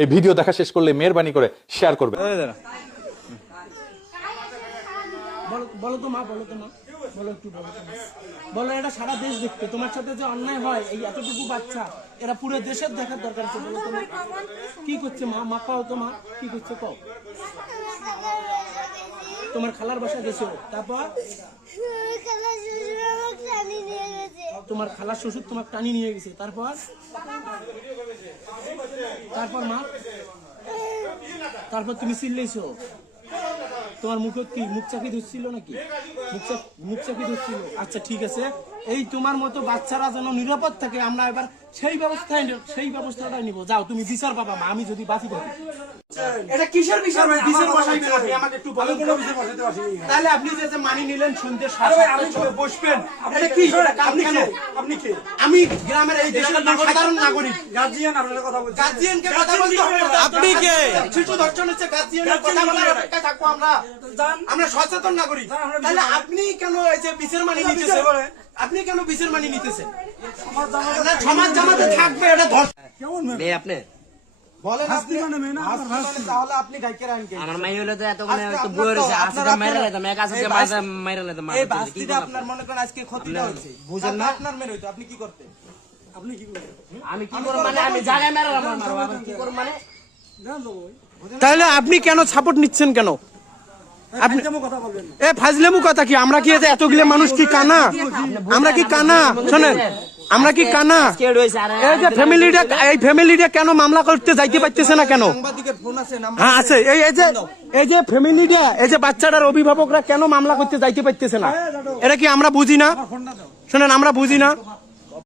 এই ভিডিও দেখা শেষ করলে মেহেরবানি করে শেয়ার করবে। বলো তো মা, বলো তো মা, বলো একটু বলো তো মা। বলো, এটা সারা দেশ দেখতে তোমার সাথে যে অন্যায় হয়, এই এতটুকু বাচ্চা এরা পুরো দেশের দেখার দরকার আছে। বলো তো মা, কি করছে মা? মা পাও তো মা, কি করছে কও? তোমার খালার বাসা গেছো, তারপর তোমার খালার শ্বশুর তোমার টানি নিয়ে গেছে, তারপর তারপর মা, তারপর তুমি চিল্লেছো। তোমার মুখে কি মুখ চাকি ধরছিল নাকি? মুখ চাকি ধরছিল। আচ্ছা ঠিক আছে, এই তোমার মতো বাচ্চারা যেন নিরাপদ থাকে, আমরা এবার সেই ব্যবস্থাটাই নিব। যাও, তুমি বিচার পাবা মা, আমি যদি বাঁচি থাকি। এটা কিসের বিচার? বিচার বসাইবেন আপনি আমাকে একটু বলেন। তাহলে আপনি যে মানি নিলেন সন্ধ্যে 7:30 বসবেন, এটা কি? আপনি কে? আমি গ্রামের এই দেশের সাধারণ নাগরিক। গার্জিয়ান আপনার কথা বলছেন। গার্জিয়ানকে কথা বলতে হবে। আপনি কে? শিশু ধর্ষণ হচ্ছে গার্জিয়ানের কথা বলার অপেক্ষায় থাকবো আমরা। আমরা সচেতন নাগরিক। তাহলে আপনি কেন এই যে বিচার মানি নিতেছেন? আপনি কেন বিচার মানি নিতেছেন? সমাজ জামাতে থাকবে, এটা ধর্ষণ। কেমন মেয়ে আপনি বলেন? আপনি তাহলে আপনি গাইকে রাখেন কে? আমার মাই হলো তো এত মানে তো বই রইছে, আজকে মাইরা লাইতাম, এক আছে মাইরা লাইতাম। এই বাস্তিটা আপনার মনে করেন আজকে ক্ষতিটা হচ্ছে, বুঝেন না? আপনার মেয়ে হইতো, আপনি কি করতে? আপনি কি করতে? আমি কি করব মানে? আমি জায়গায় মারলাম, মারব, আবার কি করব মানে? তাহলে আপনি কেন সাপোর্ট নিচ্ছেন কেন? আপনি কথা বলবেন না। ফাজলেমু কথা কি? আমরা কি এতগুলো মানুষ কি কানা? আমরা কি কানা? শুনেন, আমরা কি কানা? এই যে ফ্যামিলিটা, এই ফ্যামিলিটা কেন মামলা করতে যাইতে পারতেছে না কেন? হ্যাঁ আছে, এই যে ফ্যামিলিটা, এই যে বাচ্চাটার অভিভাবকরা কেন মামলা করতে যাইতে পারতেছে না? এটা কি আমরা বুঝি না? শুনেন, আমরা বুঝি না।